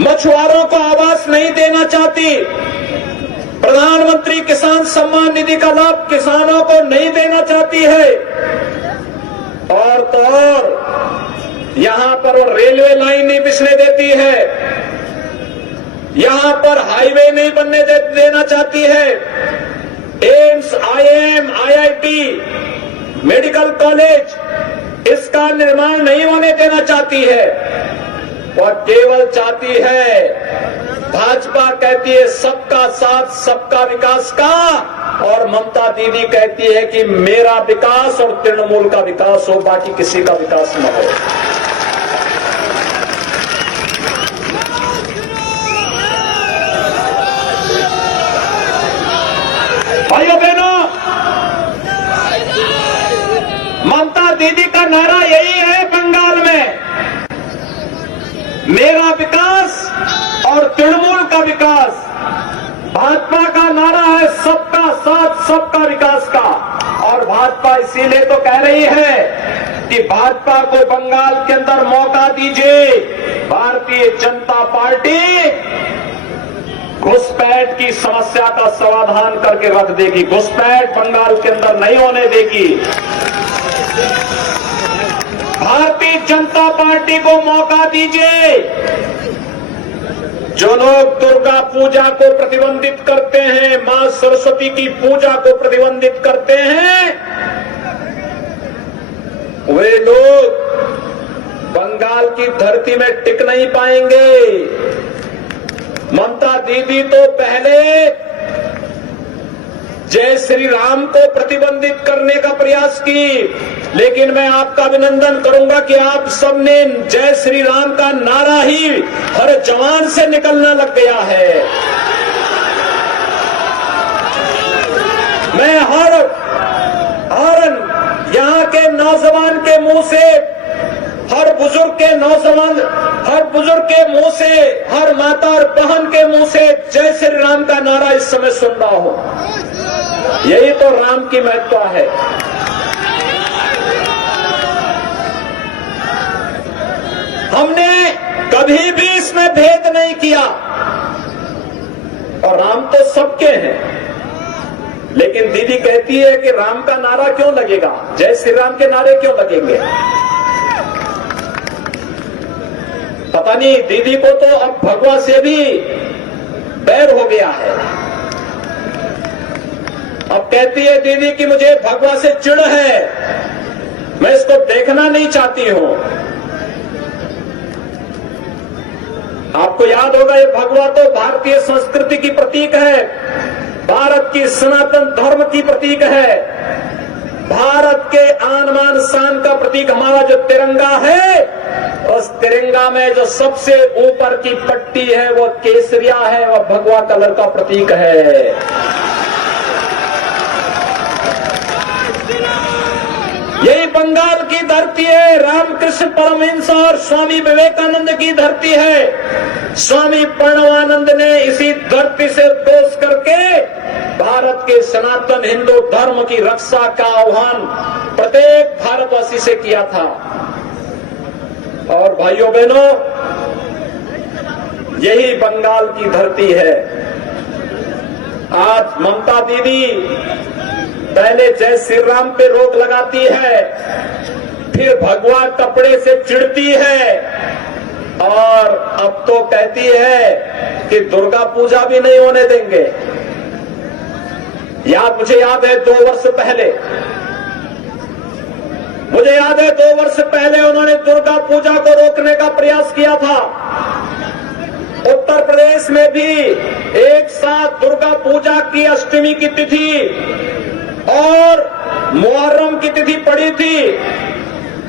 मछुआरों को आवास नहीं देना चाहती, प्रधानमंत्री किसान सम्मान निधि का लाभ किसानों को नहीं देना चाहती है, और तो और यहां पर वो रेलवे लाइन नहीं बिछने देती है, यहां पर हाईवे नहीं बनने देना चाहती है, AIIMS, IIM, IIT, medical college इसका निर्माण नहीं होने देना चाहती है। वह केवल चाहती है, भाजपा कहती है सबका साथ सबका विकास का, और ममता दीदी कहती है कि मेरा विकास और तृणमूल का विकास हो, बाकी किसी का विकास न हो। भाइयों बहनों, ममता दीदी का नारा यही है बंगाल में, मेरा विकास और तृणमूल का विकास। भाजपा का नारा है सबका साथ सबका विकास का, और भाजपा इसीलिए तो कह रही है कि भाजपा को बंगाल के अंदर मौका दीजिए। भारतीय जनता पार्टी घुसपैठ की समस्या का समाधान करके रख देगी, घुसपैठ बंगाल के अंदर नहीं होने देगी। भारतीय जनता पार्टी को मौका दीजिए। जो लोग दुर्गा पूजा को प्रतिबंधित करते हैं, मां सरस्वती की पूजा को प्रतिबंधित करते हैं, वे लोग बंगाल की धरती में टिक नहीं पाएंगे। ममता दीदी तो पहले जय श्री राम को प्रतिबंधित करने का प्रयास की, लेकिन मैं आपका अभिनंदन करूंगा कि आप सबने जय श्री राम का नारा ही हर जवान से निकलना लग गया है। मैं हर यहां के नौजवान के मुंह से, हर बुजुर्ग के मुंह से, हर माता और बहन के मुंह से जय श्री राम का नारा इस समय सुन रहा हूं। यही तो राम की महत्ता है। हमने कभी भी इसमें भेद नहीं किया, और राम तो सबके हैं, लेकिन दीदी कहती है कि राम का नारा क्यों लगेगा, जय श्री राम के नारे क्यों लगेंगे। पता नहीं दीदी को तो अब भगवा से भी बैर हो गया है। अब कहती है दीदी कि मुझे भगवा से चिढ़ है, मैं इसको देखना नहीं चाहती हूं। आपको याद होगा ये भगवा तो भारतीय संस्कृति की प्रतीक है, भारत की सनातन धर्म की प्रतीक है, भारत के आन मान शान का प्रतीक हमारा जो तिरंगा है, उस तिरंगा में जो सबसे ऊपर की पट्टी है वो केसरिया है, वह भगवा कलर का प्रतीक है। यही बंगाल की धरती है, रामकृष्ण परमहंस और स्वामी विवेकानंद की धरती है। स्वामी प्रणवानंद ने इसी धरती से दोष करके भारत के सनातन हिंदू धर्म की रक्षा का आह्वान प्रत्येक भारतवासी से किया था। और भाइयों बहनों, यही बंगाल की धरती है। आज ममता दीदी पहले जय श्री राम पे रोक लगाती है, फिर भगवा कपड़े से चिढ़ती है, और अब तो कहती है कि दुर्गा पूजा भी नहीं होने देंगे। मुझे याद है 2 वर्ष पहले उन्होंने दुर्गा पूजा को रोकने का प्रयास किया था। उत्तर प्रदेश में भी एक साथ दुर्गा पूजा की अष्टमी की तिथि और मुहर्रम की तिथि पड़ी थी।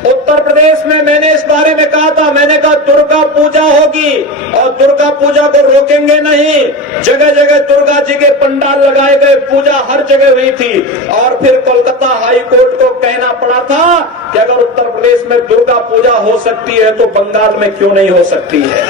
उत्तर प्रदेश में मैंने इस बारे में कहा था, मैंने कहा दुर्गा पूजा होगी और दुर्गा पूजा को रोकेंगे नहीं। जगह जगह दुर्गा जी के पंडाल लगाए गए, पूजा हर जगह हुई थी। और फिर कोलकाता हाई कोर्ट को कहना पड़ा था कि अगर उत्तर प्रदेश में दुर्गा पूजा हो सकती है तो बंगाल में क्यों नहीं हो सकती है।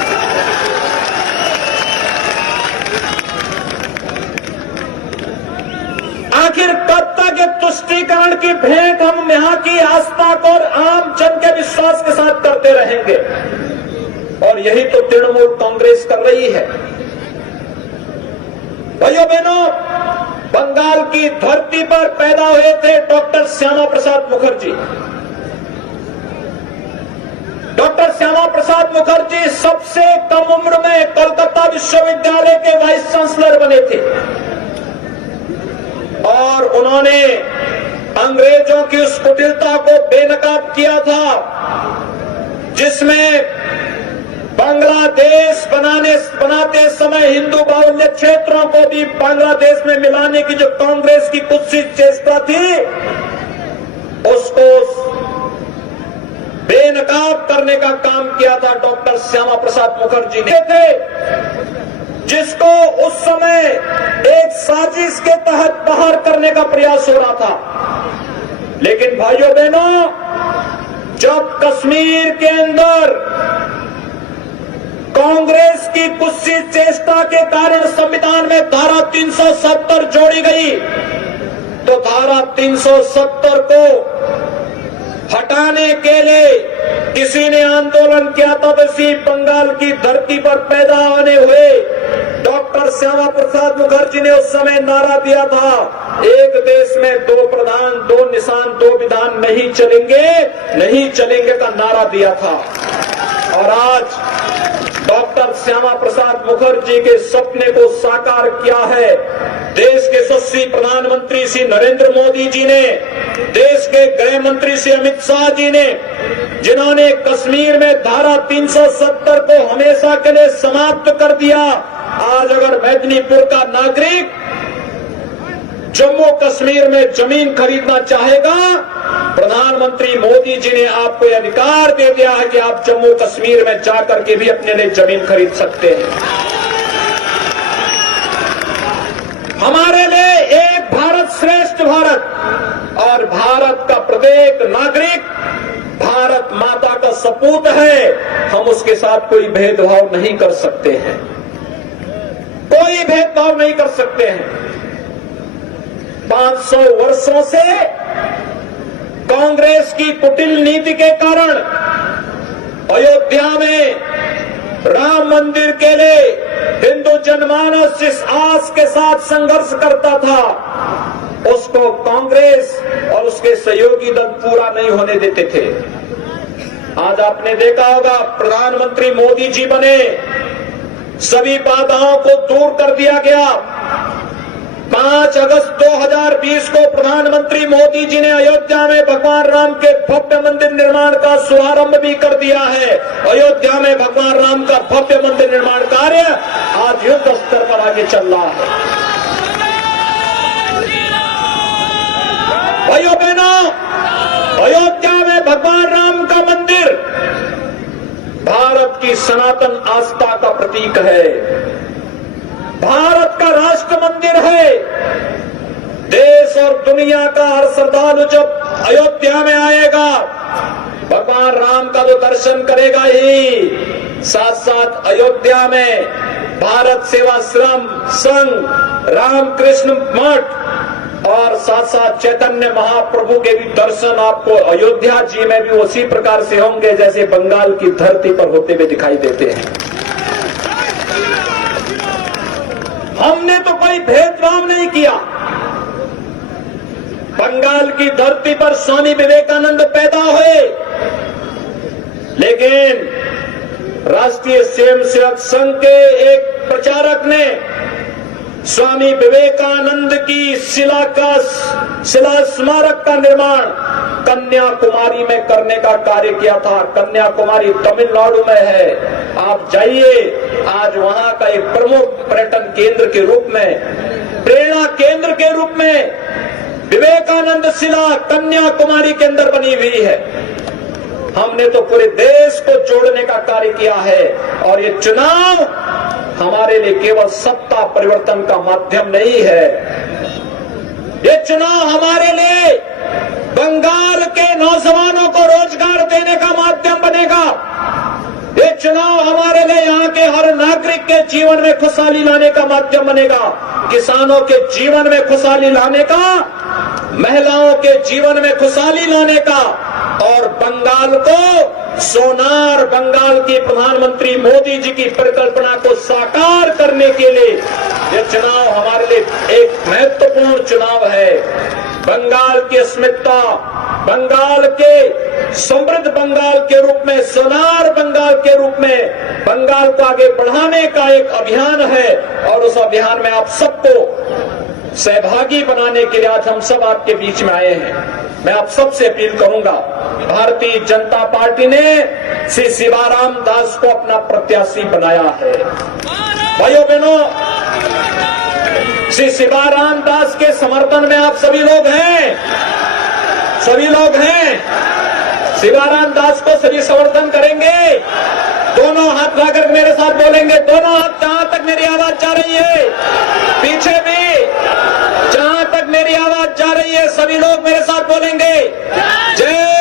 आखिर कब तक ये तुष्टीकरण की भेंट हम यहाँ की आस्था को और आम जन के विश्वास के साथ करते रहेंगे। और यही तो तृणमूल कांग्रेस कर रही है। भाइयों बहनों, बंगाल की धरती पर पैदा हुए थे डॉक्टर श्यामा प्रसाद मुखर्जी। डॉक्टर श्यामा प्रसाद मुखर्जी सबसे कम उम्र में कोलकाता विश्वविद्यालय के वाइस चांसलर बने थे और उन्होंने अंग्रेजों की उस कुटिलता को बेनकाब किया था जिसमें बांग्लादेश बनाते समय हिंदू बाहुल्य क्षेत्रों को भी बांग्लादेश में मिलाने की जो कांग्रेस की कुत्सित चेष्टा थी उसको बेनकाब करने का काम किया था डॉक्टर श्यामा प्रसाद मुखर्जी ने थे, जिसको उस समय एक साजिश के तहत बाहर करने का प्रयास हो रहा था। लेकिन भाइयों बहनों, जब कश्मीर के अंदर कांग्रेस की कुत्सित चेष्टा के कारण संविधान में धारा 370 जोड़ी गई तो धारा 370 को हटाने के लिए किसी ने आंदोलन किया था। वैसी बंगाल की धरती पर पैदा होने हुए डॉक्टर श्यामा प्रसाद मुखर्जी ने उस समय नारा दिया था, एक देश में दो प्रधान, दो निशान, दो विधान नहीं चलेंगे का नारा दिया था। और आज डॉक्टर श्यामा प्रसाद मुखर्जी के सपने को साकार किया है देश के यशस्वी प्रधानमंत्री श्री नरेंद्र मोदी जी ने, देश के गृह मंत्री श्री अमित शाह जी ने, जिन्होंने कश्मीर में धारा 370 को हमेशा के लिए समाप्त कर दिया। आज अगर मेदिनीपुर का नागरिक जम्मू कश्मीर में जमीन खरीदना चाहेगा, प्रधानमंत्री मोदी जी ने आपको यह अधिकार दे दिया है कि आप जम्मू कश्मीर में जाकर के भी अपने लिए जमीन खरीद सकते हैं। हमारे लिए एक भारत श्रेष्ठ भारत और भारत का प्रत्येक नागरिक भारत माता का सपूत है। हम उसके साथ कोई भेदभाव नहीं कर सकते हैं, कोई भेदभाव नहीं कर सकते हैं। 500 वर्षों से कांग्रेस की कुटिल नीति के कारण अयोध्या में राम मंदिर के लिए हिंदू जनमानस जिस आस के साथ संघर्ष करता था उसको कांग्रेस और उसके सहयोगी दल पूरा नहीं होने देते थे। आज आपने देखा होगा, प्रधानमंत्री मोदी जी बने, सभी बाधाओं को दूर कर दिया गया। 5 अगस्त 2020 को प्रधानमंत्री मोदी जी ने अयोध्या में भगवान राम के भव्य मंदिर निर्माण का शुभारंभ भी कर दिया है। अयोध्या में भगवान राम का भव्य मंदिर निर्माण कार्य आज युद्ध स्तर पर आगे चल रहा है। भाइयों बहनों, अयोध्या में भगवान राम का मंदिर भारत की सनातन आस्था का प्रतीक है, भारत का राष्ट्र मंदिर है। देश और दुनिया का हर श्रद्धालु जब अयोध्या में आएगा भगवान राम का तो दर्शन करेगा ही, साथ साथ अयोध्या में भारत सेवाश्रम संघ, रामकृष्ण मठ और साथ साथ चैतन्य महाप्रभु के भी दर्शन आपको अयोध्या जी में भी उसी प्रकार से होंगे जैसे बंगाल की धरती पर होते हुए दिखाई देते हैं। हमने तो कोई भेदभाव नहीं किया। बंगाल की धरती पर स्वामी विवेकानंद पैदा हुए, लेकिन राष्ट्रीय स्वयंसेवक संघ के एक प्रचारक ने स्वामी विवेकानंद की शिला स्मारक का निर्माण कन्याकुमारी में करने का कार्य किया था। कन्याकुमारी तमिलनाडु में है, आप जाइए, आज वहां का एक प्रमुख पर्यटन केंद्र के रूप में, प्रेरणा केंद्र के रूप में विवेकानंद शिला कन्याकुमारी के अंदर बनी हुई है। हमने तो पूरे देश को जोड़ने का कार्य किया है और ये चुनाव हमारे लिए केवल सत्ता परिवर्तन का माध्यम नहीं है, ये चुनाव हमारे लिए बंगाल के नौजवानों को रोजगार देने का माध्यम बनेगा। ये चुनाव हमारे लिए यहाँ के हर नागरिक के जीवन में खुशहाली लाने का माध्यम बनेगा, किसानों के जीवन में खुशहाली लाने का, महिलाओं के जीवन में खुशहाली लाने का और बंगाल को सोनार बंगाल की प्रधानमंत्री मोदी जी की परिकल्पना को साकार करने के लिए यह चुनाव हमारे लिए एक महत्वपूर्ण चुनाव है। बंगाल की अस्मिता, बंगाल के समृद्ध बंगाल के रूप में, सोनार बंगाल के रूप में बंगाल को आगे बढ़ाने का एक अभियान है और उस अभियान में आप सबको सहभागी बनाने के लिए आज हम सब आपके बीच में आए हैं। मैं आप सबसे अपील करूंगा, भारतीय जनता पार्टी ने श्री शिवाराम दास को अपना प्रत्याशी बनाया है। भाइयों बहनों, श्री शिवाराम दास के समर्थन में आप सभी लोग हैं, सभी लोग हैं। शिवाराम दास को सभी समर्थन करेंगे। दोनों हाथ उठाकर मेरे साथ बोलेंगे, दोनों हाथ जहां तक मेरी आवाज जा रही है, पीछे भी जहां तक मेरी आवाज जा रही है, सभी लोग मेरे साथ बोलेंगे जय